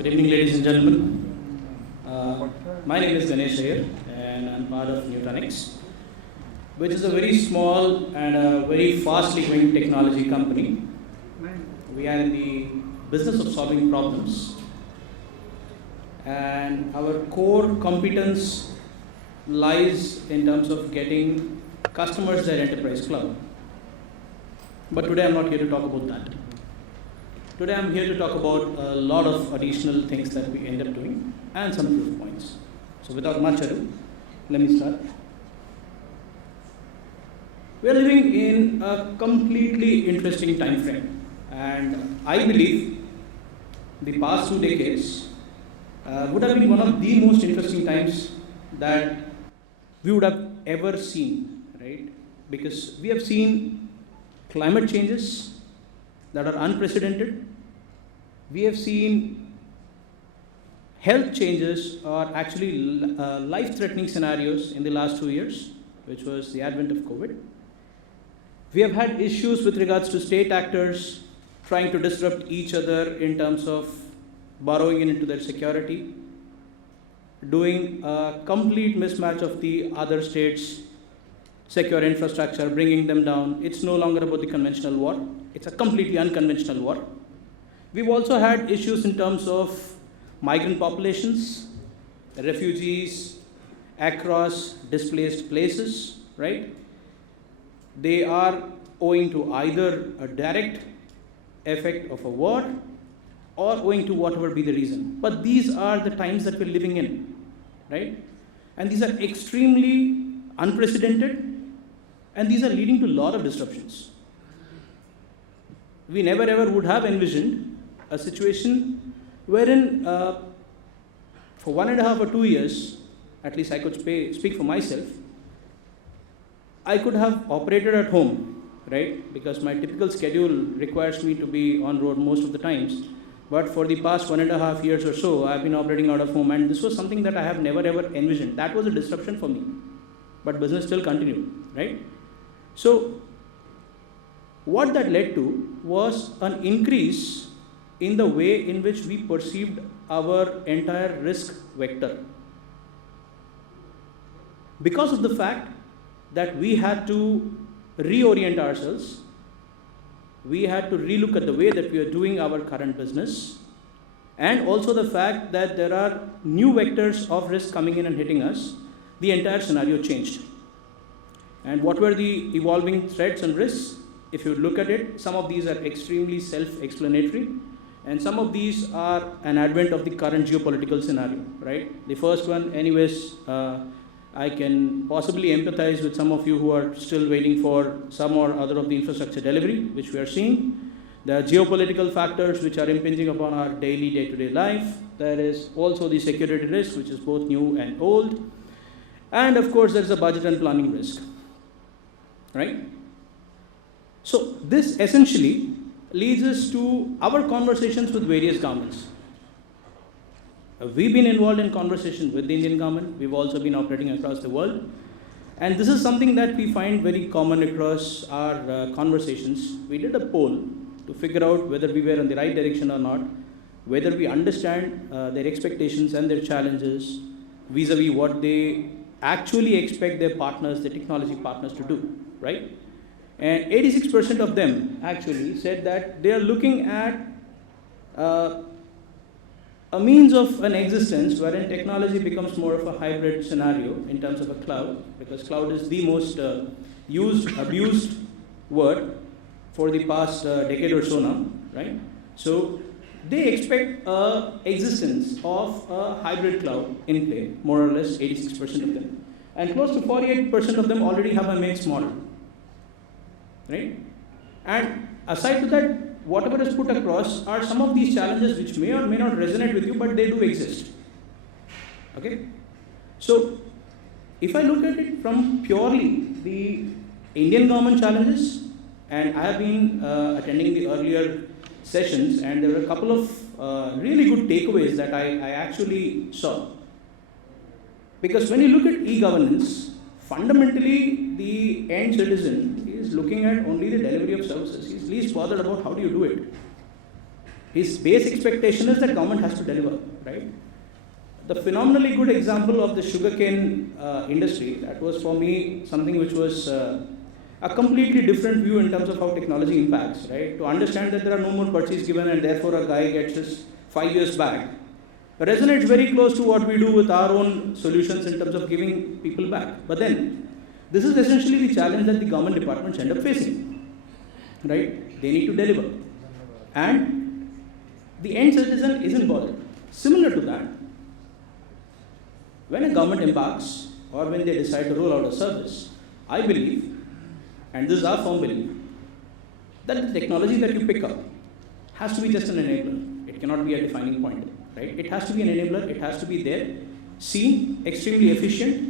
Good evening, ladies and gentlemen. My name is Ganesh Iyer, and I'm part of Nutanix, which is a very small and a very fastly growing technology company. We are in the business of solving problems, and our core competence lies in terms of getting customers their enterprise cloud. But today I'm not here to talk about that. Today I'm here to talk about a lot of additional things that we end up doing and some proof points. So without much ado, let me start. We are living in a completely interesting time frame, and I believe the past 2 decades would have been one of the most interesting times that we would have ever seen, right? Because we have seen climate changes that are unprecedented. We have seen health changes or actually life-threatening scenarios in the last 2 years, which was the advent of COVID. We have had issues with regards to state actors trying to disrupt each other in terms of borrowing into their security, doing a complete mismatch of the other states' secure infrastructure, bringing them down. It's no longer about the conventional war. It's a completely unconventional war. We've also had issues in terms of migrant populations, refugees across displaced places, right? They are owing to either a direct effect of a war or owing to whatever be the reason. But these are the times that we're living in, right? And these are extremely unprecedented, and these are leading to a lot of disruptions. We never ever would have envisioned a situation wherein for 1.5 or 2 years, at least I could speak for myself, I could have operated at home, right? Because my typical schedule requires me to be on road most of the times. But for the past 1.5 years or so, I've been operating out of home, and this was something that I have never ever envisioned. That was a disruption for me, but business still continued, right? So what that led to was an increase in the way in which we perceived our entire risk vector. Because of the fact that we had to reorient ourselves, we had to relook at the way that we are doing our current business, and also the fact that there are new vectors of risk coming in and hitting us, the entire scenario changed. And what were the evolving threats and risks? If you look at it, some of these are extremely self-explanatory, and some of these are an advent of the current geopolitical scenario, right? The first one, anyways, I can possibly empathize with some of you who are still waiting for some or other of the infrastructure delivery, which we are seeing. There are geopolitical factors which are impinging upon our daily, day-to-day life. There is also the security risk, which is both new and old. And of course, there's a budget and planning risk, right? So this essentially leads us to our conversations with various governments. We've been involved in conversations with the Indian government. We've also been operating across the world. And this is something that we find very common across our conversations. We did a poll to figure out whether we were in the right direction or not, whether we understand their expectations and their challenges vis-a-vis what they actually expect their partners, their technology partners to do, right? And 86% of them actually said that they are looking at a means of an existence wherein technology becomes more of a hybrid scenario in terms of a cloud, because cloud is the most used, abused word for the past decade or so now, right? So they expect existence of a hybrid cloud in play, more or less 86% of them. And close to 48% of them already have a mixed model, right? And aside to that, whatever is put across are some of these challenges which may or may not resonate with you, but they do exist. Okay? So, if I look at it from purely the Indian government challenges, and I have been attending the earlier sessions, and there were a couple of really good takeaways that I actually saw. Because when you look at e-governance, fundamentally the end citizen is looking at only the delivery of services. He's least bothered about how do you do it. His base expectation is that government has to deliver, right? The phenomenally good example of the sugarcane industry, that was for me something which was a completely different view in terms of how technology impacts, right? To understand that there are no more purchase given and therefore a guy gets his 5 years back, resonates very close to what we do with our own solutions in terms of giving people back. But then, this is essentially the challenge that the government departments end up facing, right? They need to deliver. And the end citizen isn't bothered. Similar to that, when a government embarks or when they decide to roll out a service, I believe, and this is our firm belief, that the technology that you pick up has to be just an enabler. It cannot be a defining point, right? It has to be an enabler, it has to be there, seen, extremely efficient.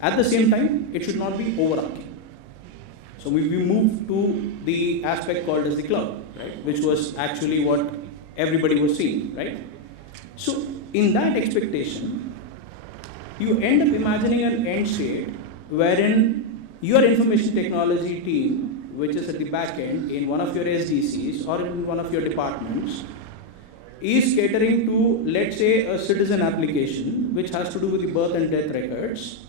At the same time, it should not be overarching. So we move to the aspect called as the cloud, right? Which was actually what everybody was seeing, right? So in that expectation, you end up imagining an end state wherein your information technology team, which is at the back end in one of your SDCs or in one of your departments, is catering to, let's say, a citizen application which has to do with the birth and death records,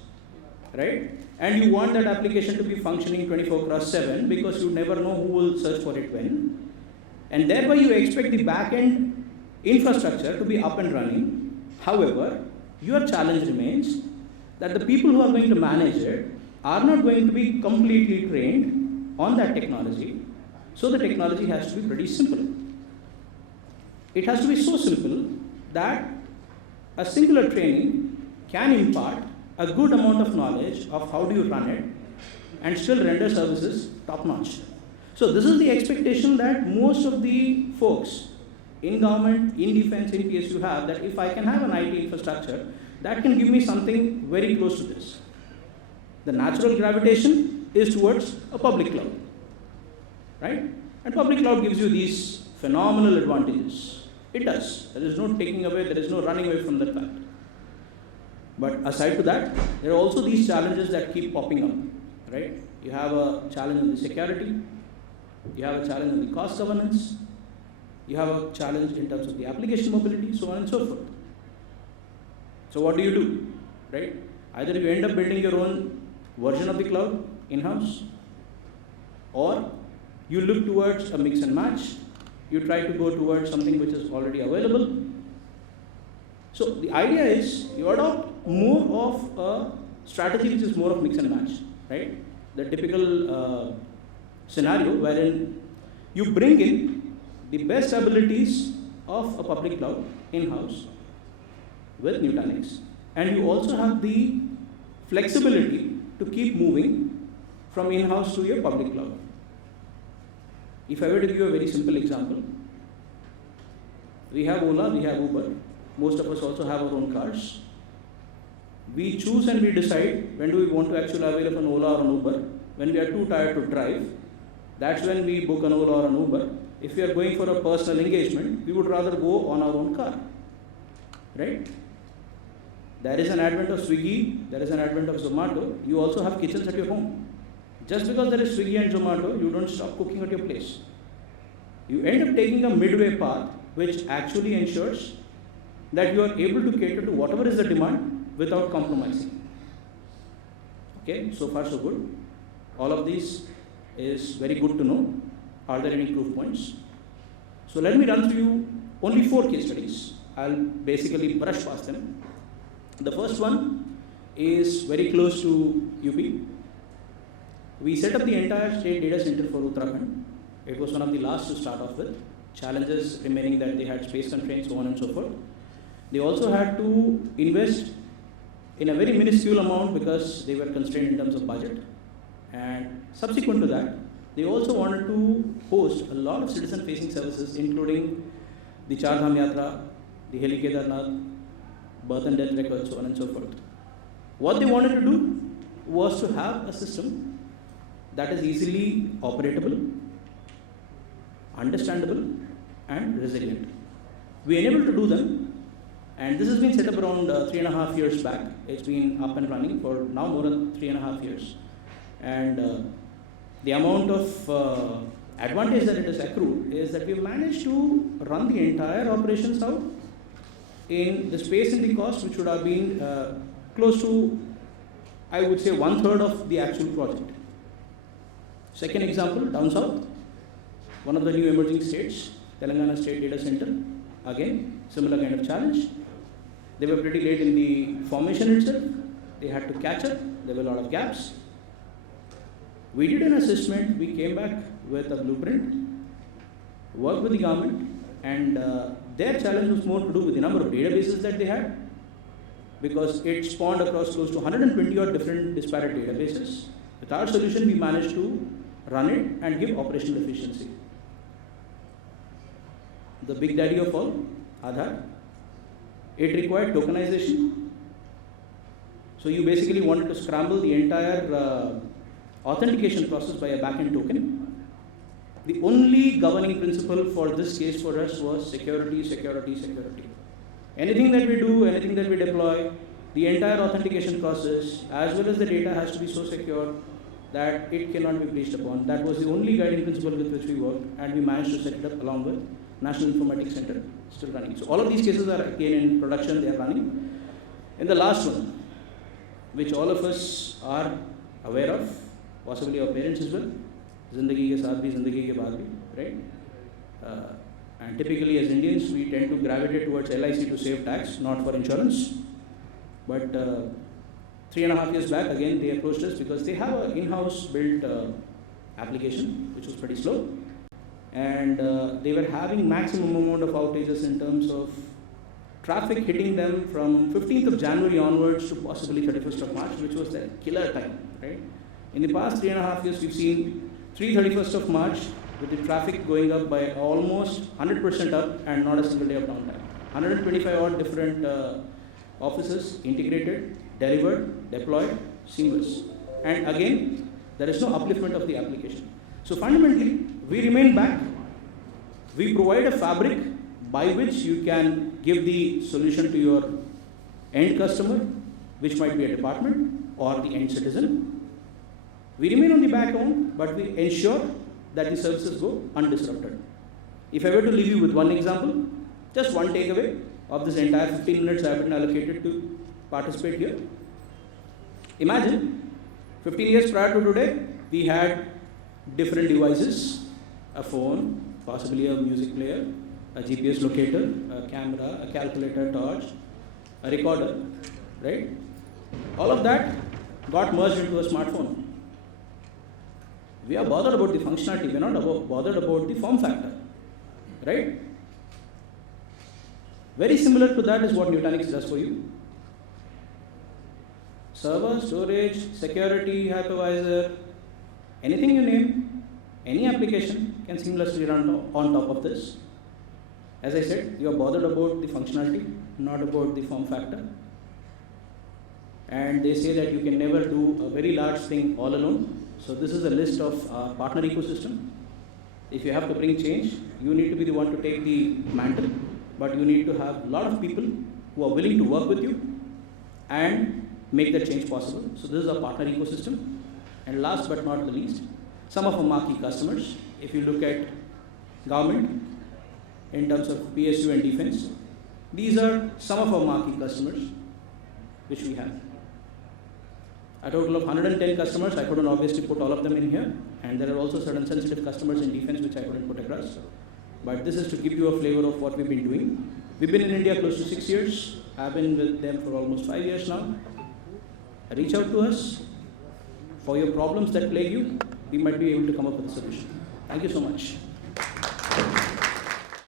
right? And you want that application to be functioning 24/7 because you never know who will search for it when. And thereby you expect the back end infrastructure to be up and running. However, your challenge remains that the people who are going to manage it are not going to be completely trained on that technology. So the technology has to be pretty simple. It has to be so simple that a singular training can impart a good amount of knowledge of how do you run it and still render services top notch. So this is the expectation that most of the folks in government, in defense, in PSU have, that if I can have an IT infrastructure, that can give me something very close to this. The natural gravitation is towards a public cloud, right? And public cloud gives you these phenomenal advantages. It does. There is no taking away, there is no running away from that fact. But aside to that, there are also these challenges that keep popping up, right? You have a challenge in the security, you have a challenge in the cost governance, you have a challenge in terms of the application mobility, so on and so forth. So what do, right? Either you end up building your own version of the cloud in-house, or you look towards a mix and match, you try to go towards something which is already available. So the idea is you adopt more of a strategy which is more of mix and match, right? The typical scenario wherein you bring in the best abilities of a public cloud in-house with Nutanix, and you also have the flexibility to keep moving from in-house to your public cloud. If I were to give you a very simple example, we have Ola, we have Uber, most of us also have our own cars. We choose and we decide when do we want to actually avail of an Ola or an Uber. When we are too tired to drive, that's when we book an Ola or an Uber. If we are going for a personal engagement, we would rather go on our own car, right? There is an advent of Swiggy, there is an advent of Zomato. You also have kitchens at your home. Just because there is Swiggy and Zomato, you don't stop cooking at your place. You end up taking a midway path, which actually ensures that you are able to cater to whatever is the demand without compromising. Okay, so far so good. All of these is very good to know. Are there any proof points? So let me run through you only 4 case studies. I'll basically brush past them. The first one is very close to UP. We set up the entire state data center for Uttarakhand. It was one of the last to start off with. Challenges remaining that they had space constraints, so on and so forth. They also had to invest in a very minuscule amount because they were constrained in terms of budget. And subsequent to that, they also wanted to host a lot of citizen-facing services, including the Char Dham Yatra, the Heli Kedarnath, birth and death records, so on and so forth. What they wanted to do was to have a system that is easily operatable, understandable, and resilient. We enabled to do them, and this has been set up around 3.5 years back. It's been up and running for now more than 3.5 years. And the amount of advantage that it has accrued is that we've managed to run the entire operations out in the space and the cost which would have been close to, I would say, 1/3 of the actual project. Second example, down south, one of the new emerging states, Telangana State Data Center, again, similar kind of challenge. They were pretty late in the formation itself. They had to catch up. There were a lot of gaps. We did an assessment. We came back with a blueprint, worked with the government, and their challenge was more to do with the number of databases that they had, because it spawned across close to 120 odd different disparate databases. With our solution, we managed to run it and give operational efficiency. The big daddy of all, Aadhaar, it required tokenization. So you basically wanted to scramble the entire authentication process by a backend token. The only governing principle for this case for us was security, security, security. Anything that we do, anything that we deploy, the entire authentication process, as well as the data, has to be so secure that it cannot be breached upon. That was the only guiding principle with which we worked, and we managed to set it up along with National Informatics Center, still running. So all of these cases are again in production, they are running. In the last one, which all of us are aware of, possibly our parents as well, Zindagi ke saath bhi, Zindagi ke baad bhi, right? And typically as Indians, we tend to gravitate towards LIC to save tax, not for insurance. But 3.5 years back, again, they approached us because they have an in-house built application, which was pretty slow. And they were having maximum amount of outages in terms of traffic hitting them from 15th of January onwards to possibly 31st of March, which was the killer time, right? In the past 3.5 years, we've seen 31st of March with the traffic going up by almost 100% up and not a single day of downtime. 125 odd different offices integrated, delivered, deployed, seamless. And again, there is no upliftment of the application. So fundamentally, we remain back. We provide a fabric by which you can give the solution to your end customer, which might be a department or the end citizen. We remain on the back end, but we ensure that the services go undisrupted. If I were to leave you with one example, just one takeaway of this entire 15 minutes I have been allocated to participate here. Imagine 15 years prior to today, we had different devices, a phone, possibly a music player, a GPS locator, a camera, a calculator, torch, a recorder, right? All of that got merged into a smartphone. We are bothered about the functionality, we are not bothered about the form factor, right? Very similar to that is what Nutanix does for you. Server, storage, security, hypervisor, anything you name, any application can seamlessly run on top of this. As I said, you are bothered about the functionality, not about the form factor. And they say that you can never do a very large thing all alone. So this is a list of partner ecosystem. If you have to bring change, you need to be the one to take the mantle, but you need to have a lot of people who are willing to work with you and make that change possible. So this is a partner ecosystem. And last but not the least, some of our marquee customers. If you look at government, in terms of PSU and defense, these are some of our marquee customers which we have. A total of 110 customers, I couldn't obviously put all of them in here, and there are also certain sensitive customers in defense which I couldn't put across. But this is to give you a flavor of what we've been doing. We've been in India close to 6 years. I've been with them for almost 5 years now. Reach out to us for your problems that plague you. We might be able to come up with a solution. Thank you so much.